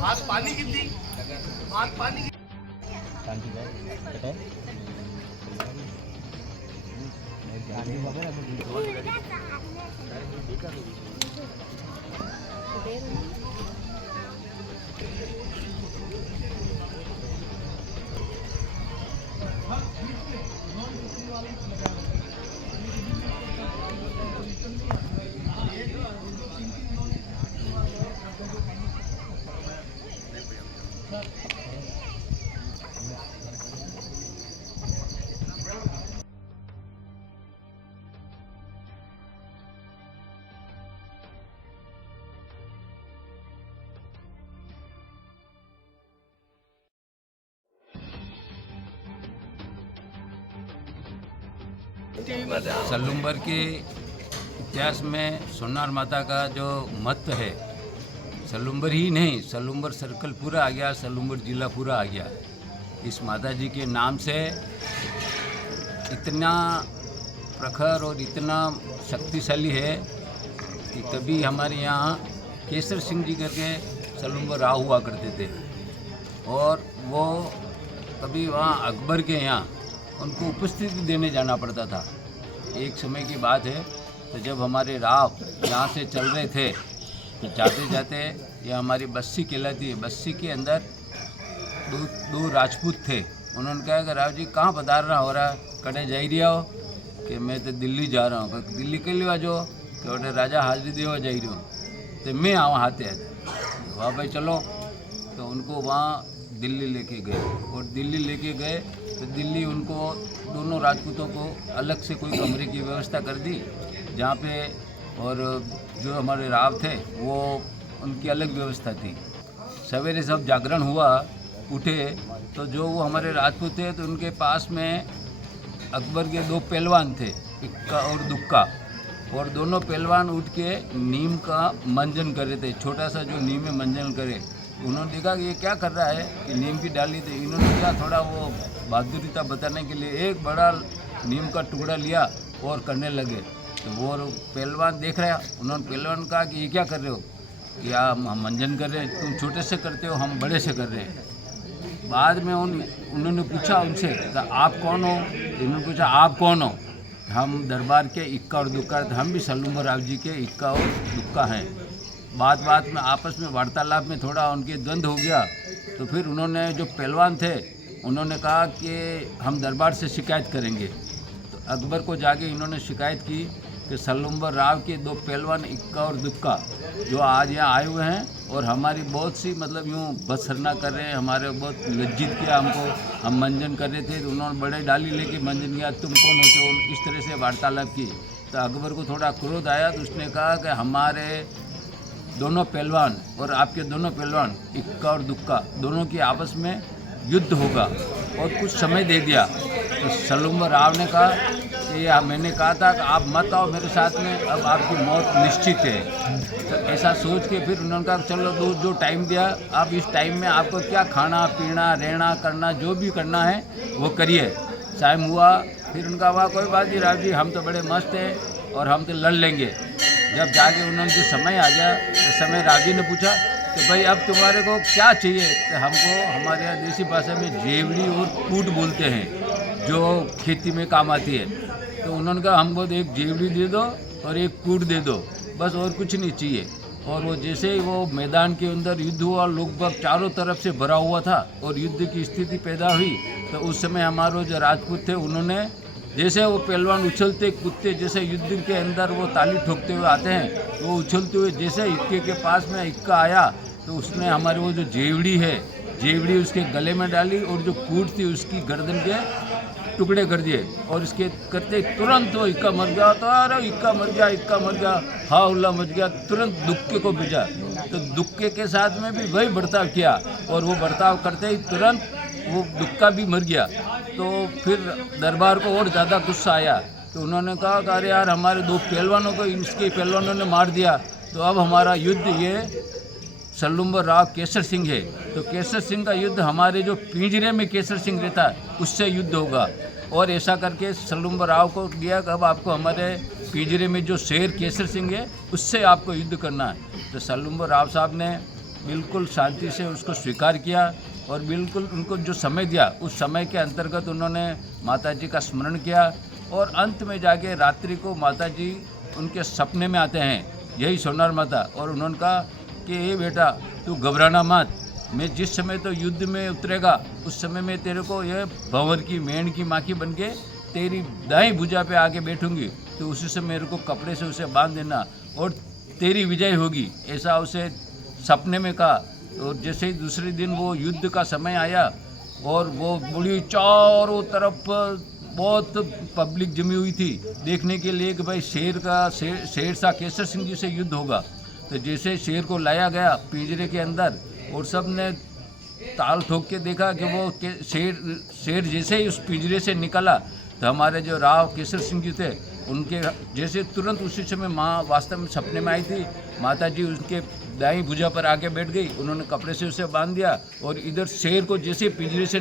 हाथ पानी कितनी हाथ पानी सलुम्बर के इतिहास में सोनार माता का जो महत्व है, सलुम्बर ही नहीं, सलुम्बर सर्कल पूरा आ गया, सलुम्बर जिला पूरा आ गया। इस माता जी के नाम से इतना प्रखर और इतना शक्तिशाली है कि कभी हमारे यहाँ केसर सिंह जी करके सलुम्बर राव हुआ करते थे और वो कभी वहाँ अकबर के यहाँ उनको उपस्थिति देने जाना पड़ता था। एक समय की बात है, तो जब हमारे राव यहाँ से चल रहे थे तो जाते जाते ये हमारी बस्सी कहलाती है, बस्सी के अंदर दो राजपूत थे। उन्होंने कहा कि राव जी कहाँ पधारना हो रहा है, कड़े जा रही हो कि मैं तो दिल्ली जा रहा हूँ। दिल्ली के लिए जो कि राजा हाजिरी देवा जा रही हूँ, तो मैं आवा हाथे वहाँ भाई चलो। तो उनको वहाँ दिल्ली लेके गए और दिल्ली लेके गए तो दिल्ली उनको दोनों राजपूतों को अलग से कोई कमरे की व्यवस्था कर दी जहाँ पे, और जो हमारे राव थे वो उनकी अलग व्यवस्था थी। सवेरे सब जागरण हुआ, उठे तो जो वो हमारे राजपूत थे तो उनके पास में अकबर के दो पहलवान थे, इक्का और दुक्का, और दोनों पहलवान उठ के नीम का मंजन कर रहे थे। छोटा सा जो नीम में मंजन करे उन्होंने देखा कि ये क्या कर रहा है कि नीम की डाली, तो इन्होंने क्या थोड़ा वो बहादुरीता बताने के लिए एक बड़ा नीम का टुकड़ा लिया और करने लगे। तो वो पहलवान देख रहा, उन्होंने पहलवान कहा कि ये क्या कर रहे हो, कि हम मंजन कर रहे हैं, तुम छोटे से करते हो, हम बड़े से कर रहे हैं। बाद में उन्होंने पूछा उनसे, तो आप कौन हो? इन्होंने पूछा आप कौन हो? हम दरबार के इक्का और दुक्का, हम भी सल्लुम्बर राव जी के इक्का और दुक्का हैं। बात में आपस में वार्तालाप में थोड़ा उनके द्वंद्व हो गया। तो फिर उन्होंने, जो पहलवान थे, उन्होंने कहा कि हम दरबार से शिकायत करेंगे। तो अकबर को जाके इन्होंने शिकायत की कि सल्लुम्बर राव के दो पहलवान इक्का और दुक्का जो आज यहाँ आए हुए हैं और हमारी बहुत सी मतलब यूँ बदसरना कर रहे हैं, हमारे बहुत लज्जित किया हमको, हम मंजन कर रहे थे तो उन्होंने बड़े डाली लेके मंजन किया, तुम कौन होते हो, इस तरह से वार्तालाप की। तो अकबर को थोड़ा क्रोध आया, तो उसने कहा कि हमारे दोनों पहलवान और आपके दोनों पहलवान इक्का और दुक्का दोनों की आपस में युद्ध होगा और कुछ समय दे दिया। तो सल्लुम्बर राव ने कहा कि मैंने कहा था कि आप मत आओ मेरे साथ में, अब आपकी मौत निश्चित है। तो ऐसा सोच के फिर उन्होंने कहा चलो जो टाइम दिया, अब इस टाइम में आपको क्या खाना पीना रहना करना जो भी करना है वो करिए। टाइम हुआ, फिर उनका हुआ कोई बात नहीं राव जी, हम तो बड़े मस्त हैं और हम तो लड़ लेंगे। जब जाके उन्होंने जो समय आ गया, उस समय राव जी ने पूछा कि भाई अब तुम्हारे को क्या चाहिए? तो हमको हमारे यहाँ देसी भाषा में जेवड़ी और कूट बोलते हैं जो खेती में काम आती है। तो उन्होंने कहा हमको तो एक जेवड़ी दे दो और एक कूट दे दो, बस और कुछ नहीं चाहिए। और वो जैसे ही वो मैदान के अंदर युद्ध हुआ, लोग चारों तरफ से भरा हुआ था और युद्ध की स्थिति पैदा हुई। तो उस समय हमारे जो राजपूत थे उन्होंने, जैसे वो पहलवान उछलते कूदते जैसे युद्ध के अंदर वो ताली ठोकते हुए आते हैं, वो उछलते हुए जैसे इक्के के पास में इक्का आया तो उसने हमारे वो जो जेवड़ी है, जेवड़ी उसके गले में डाली और जो कूट थी उसकी गर्दन के टुकड़े कर दिए और इसके करते तुरंत वो इक्का मर गया। तो अरे इक्का मर गया, इक्का मर गया, हाँ उल्ला मच गया। तुरंत दुक्के को भेजा, तो दुक्के के साथ में भी वही बर्ताव किया और वो बर्ताव करते ही तुरंत वो दुक्का भी मर गया। तो फिर दरबार को और ज़्यादा गुस्सा आया। तो उन्होंने कहा कि अरे यार हमारे दो पहलवानों को इसके पहलवानों ने मार दिया, तो अब हमारा युद्ध ये सल्लुम्बर राव केसर सिंह है, तो केसर सिंह का युद्ध हमारे जो पिंजरे में केसर सिंह रहता है उससे युद्ध होगा। और ऐसा करके सल्लुम्बर राव को दिया कि अब आपको हमारे पिंजरे में जो शेर केसर सिंह है उससे आपको युद्ध करना है। तो सल्लुम्बर राव साहब ने बिल्कुल शांति से उसको स्वीकार किया और बिल्कुल उनको जो समय दिया उस समय के अंतर्गत उन्होंने माता जी का स्मरण किया। और अंत में जाके रात्रि को माता जी उनके सपने में आते हैं, यही सोनार माता, और उन्होंने कहा कि ये बेटा तू घबराना मत, मैं जिस समय तो युद्ध में उतरेगा उस समय मैं तेरे को ये भंवर की मेंढ की माखी बन के तेरी दाईं भुजा पे आके बैठूंगी, तो उसी से मेरे को कपड़े से उसे बांध देना और तेरी विजय होगी, ऐसा उसे सपने में कहा। और जैसे ही दूसरे दिन वो युद्ध का समय आया और वो बड़ी चारों तरफ बहुत पब्लिक जमी हुई थी देखने के लिए कि भाई शेर शाह केसर सिंह जी से युद्ध होगा। तो जैसे शेर को लाया गया पिंजरे के अंदर और सब ने ताल ठोक के देखा कि वो शेर जैसे ही उस पिंजरे से निकला तो हमारे जो राव केसर सिंह जी थे उनके जैसे तुरंत उसी समय माँ वास्तव में सपने में आई थी, माता जी उनके दाईं भुजा पर आके बैठ गई, उन्होंने कपड़े से उसे बांध दिया और इधर शेर को जैसे पिंजरे से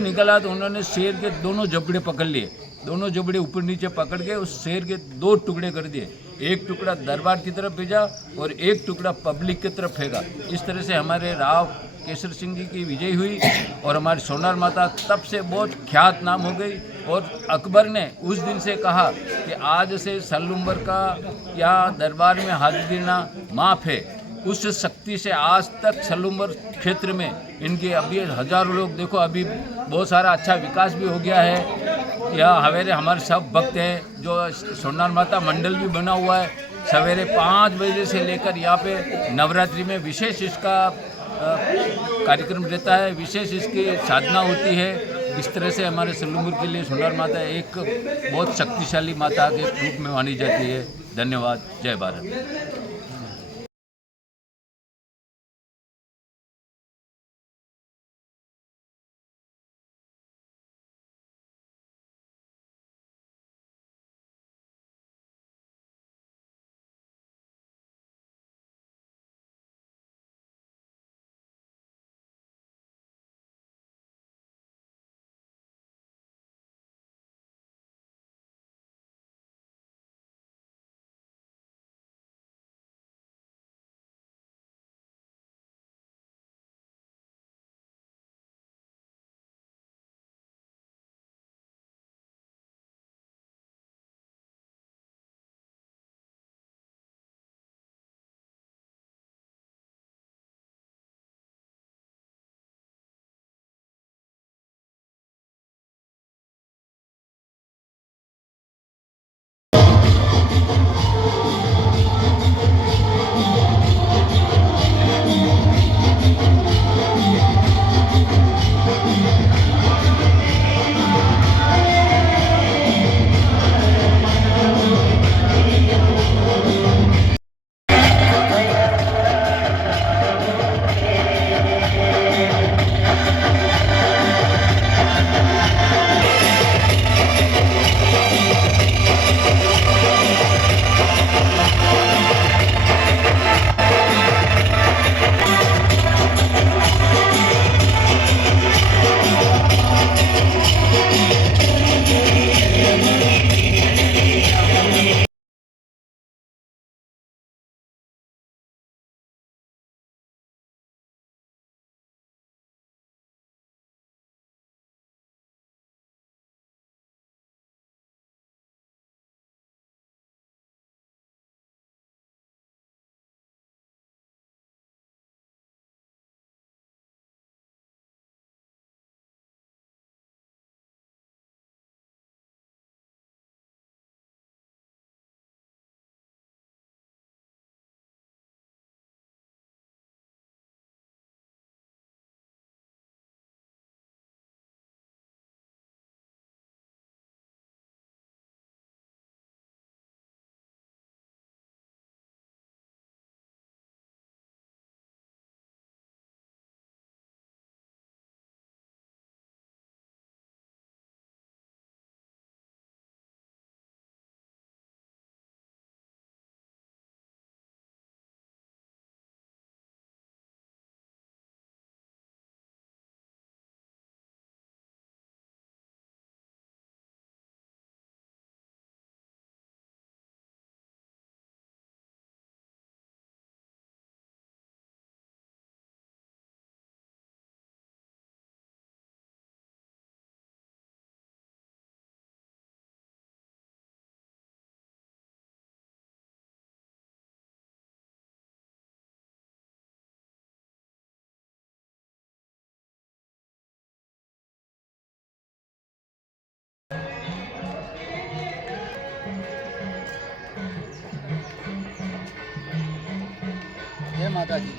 निकला तो उन्होंने शेर के दोनों जबड़े पकड़ लिए, दोनों जबड़े ऊपर नीचे पकड़ के उस शेर के दो टुकड़े कर दिए, एक टुकड़ा दरबार की तरफ भेजा और एक टुकड़ा पब्लिक की तरफ फेंका। इस तरह से हमारे राव केसर सिंह जी की विजय हुई और हमारी सोनार माता तब से बहुत ख्यात नाम हो गई। और अकबर ने उस दिन से कहा कि आज से सल्लुम्बर का या दरबार में हाजिर देना माफ़ है। उस शक्ति से आज तक सल्लुम्बर क्षेत्र में इनके अभी हजारों लोग, देखो अभी बहुत सारा अच्छा विकास भी हो गया है। यह हमारे सब भक्त हैं, जो सोनार माता मंडल भी बना हुआ है। सवेरे 5 बजे से लेकर यहाँ पे नवरात्रि में विशेष इसका कार्यक्रम रहता है, विशेष इसकी साधना होती है। इस तरह से हमारे सल्लुम्बर के लिए सोनार माता एक बहुत शक्तिशाली माता के रूप में मानी जाती है। धन्यवाद। जय भारत। माता की।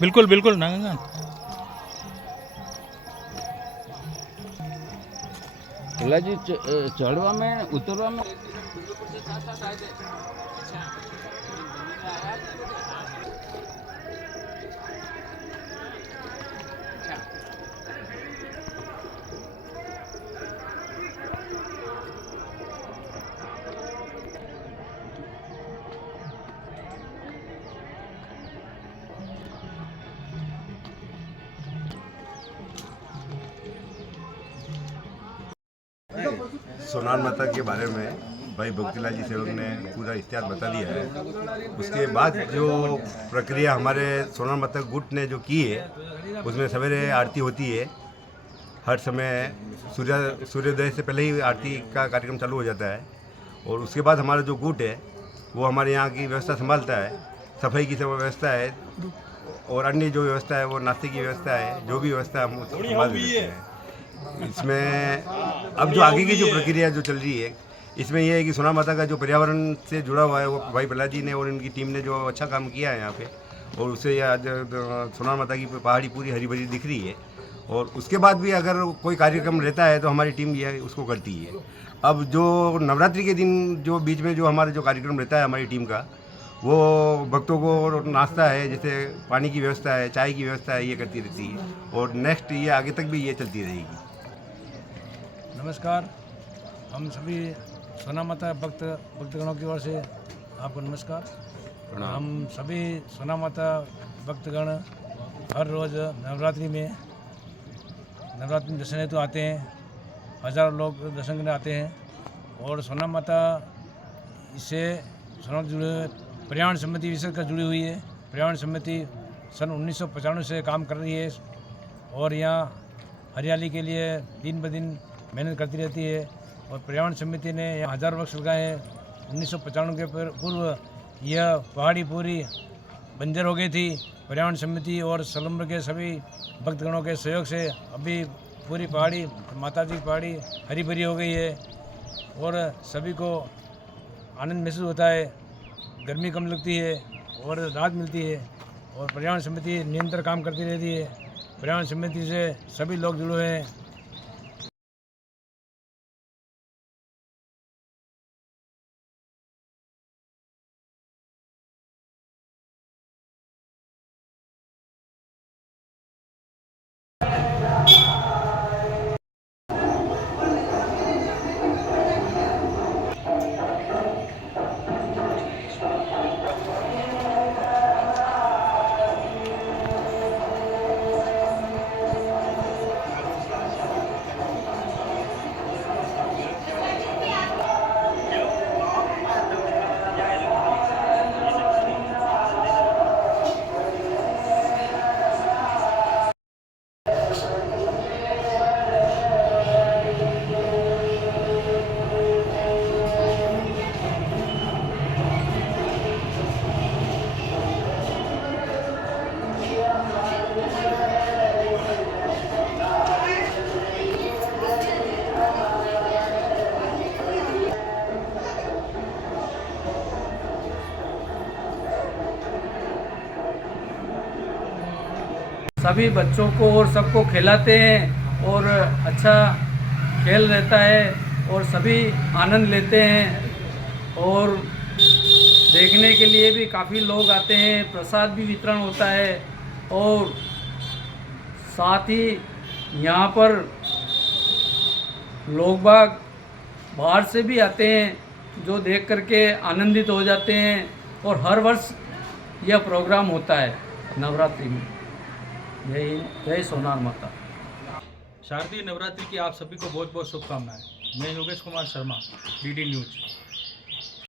बिल्कुल बिल्कुल नागंगा जी चढ़वा में उतरवा में सोनार माता के बारे में भाई भक्तिलाल जी सेवक ने पूरा इतिहास बता दिया है। उसके बाद जो प्रक्रिया हमारे सोनार माता गुट ने जो की है, उसमें सवेरे आरती होती है। हर समय सूर्योदय से पहले ही आरती का कार्यक्रम चालू हो जाता है। और उसके बाद हमारा जो गुट है वो हमारे यहाँ की व्यवस्था संभालता है। सफाई की सब व्यवस्था है और अन्य जो व्यवस्था है वो नाश्ते की व्यवस्था है। जो भी व्यवस्था है हम उसको संभाल देते हैं। इसमें अब जो आगे की जो प्रक्रिया जो चल रही है, इसमें यह है कि सोनार माता का जो पर्यावरण से जुड़ा हुआ है वो भाई प्रहलाद जी ने और इनकी टीम ने जो अच्छा काम किया है यहाँ पे, और उससे आज सोनार माता की पहाड़ी पूरी हरी भरी दिख रही है। और उसके बाद भी अगर कोई कार्यक्रम रहता है तो हमारी टीम ये उसको करती है। अब जो नवरात्रि के दिन जो बीच में जो हमारा जो कार्यक्रम रहता है हमारी टीम का, वो भक्तों को नाश्ता है, जैसे पानी की व्यवस्था है, चाय की व्यवस्था है, ये करती रहती है। और नेक्स्ट ये आगे तक भी ये चलती रहेगी। नमस्कार। हम सभी सोनार माता भक्तगणों की ओर से आपको नमस्कार। हम सभी सोनार माता भक्तगण हर रोज़ नवरात्रि में दर्शन हेतु आते हैं। हज़ारों लोग दर्शन करने आते हैं। और सोनार माता इससे सोनार जुड़े पर्यावरण समिति विशेषकर जुड़ी हुई है। पर्यावरण समिति सन 1995 से काम कर रही है और यहाँ हरियाली के लिए दिन ब दिन मेहनत करती रहती है। और पर्यावरण समिति ने यहाँ 1000 वृक्ष लगाए हैं। 1995 के पूर्व यह पहाड़ी पूरी बंजर हो गई थी। पर्यावरण समिति और सलम्बर के सभी भक्तगणों के सहयोग से अभी पूरी पहाड़ी माता जी की पहाड़ी हरी भरी हो गई है और सभी को आनंद महसूस होता है। गर्मी कम लगती है और राहत मिलती है। और पर्यावरण समिति निरंतर काम करती रहती है। पर्यावरण समिति से सभी लोग जुड़े हुए हैं। सभी बच्चों को और सबको खिलाते हैं और अच्छा खेल रहता है और सभी आनंद लेते हैं। और देखने के लिए भी काफ़ी लोग आते हैं। प्रसाद भी वितरण होता है और साथ ही यहाँ पर लोग बाग बाहर से भी आते हैं जो देख करके आनंदित हो जाते हैं। और हर वर्ष यह प्रोग्राम होता है नवरात्रि में। जय सोनार माता। शारदीय नवरात्रि की आप सभी को बहुत बहुत शुभकामनाएं। मैं योगेश कुमार शर्मा, डीडी न्यूज।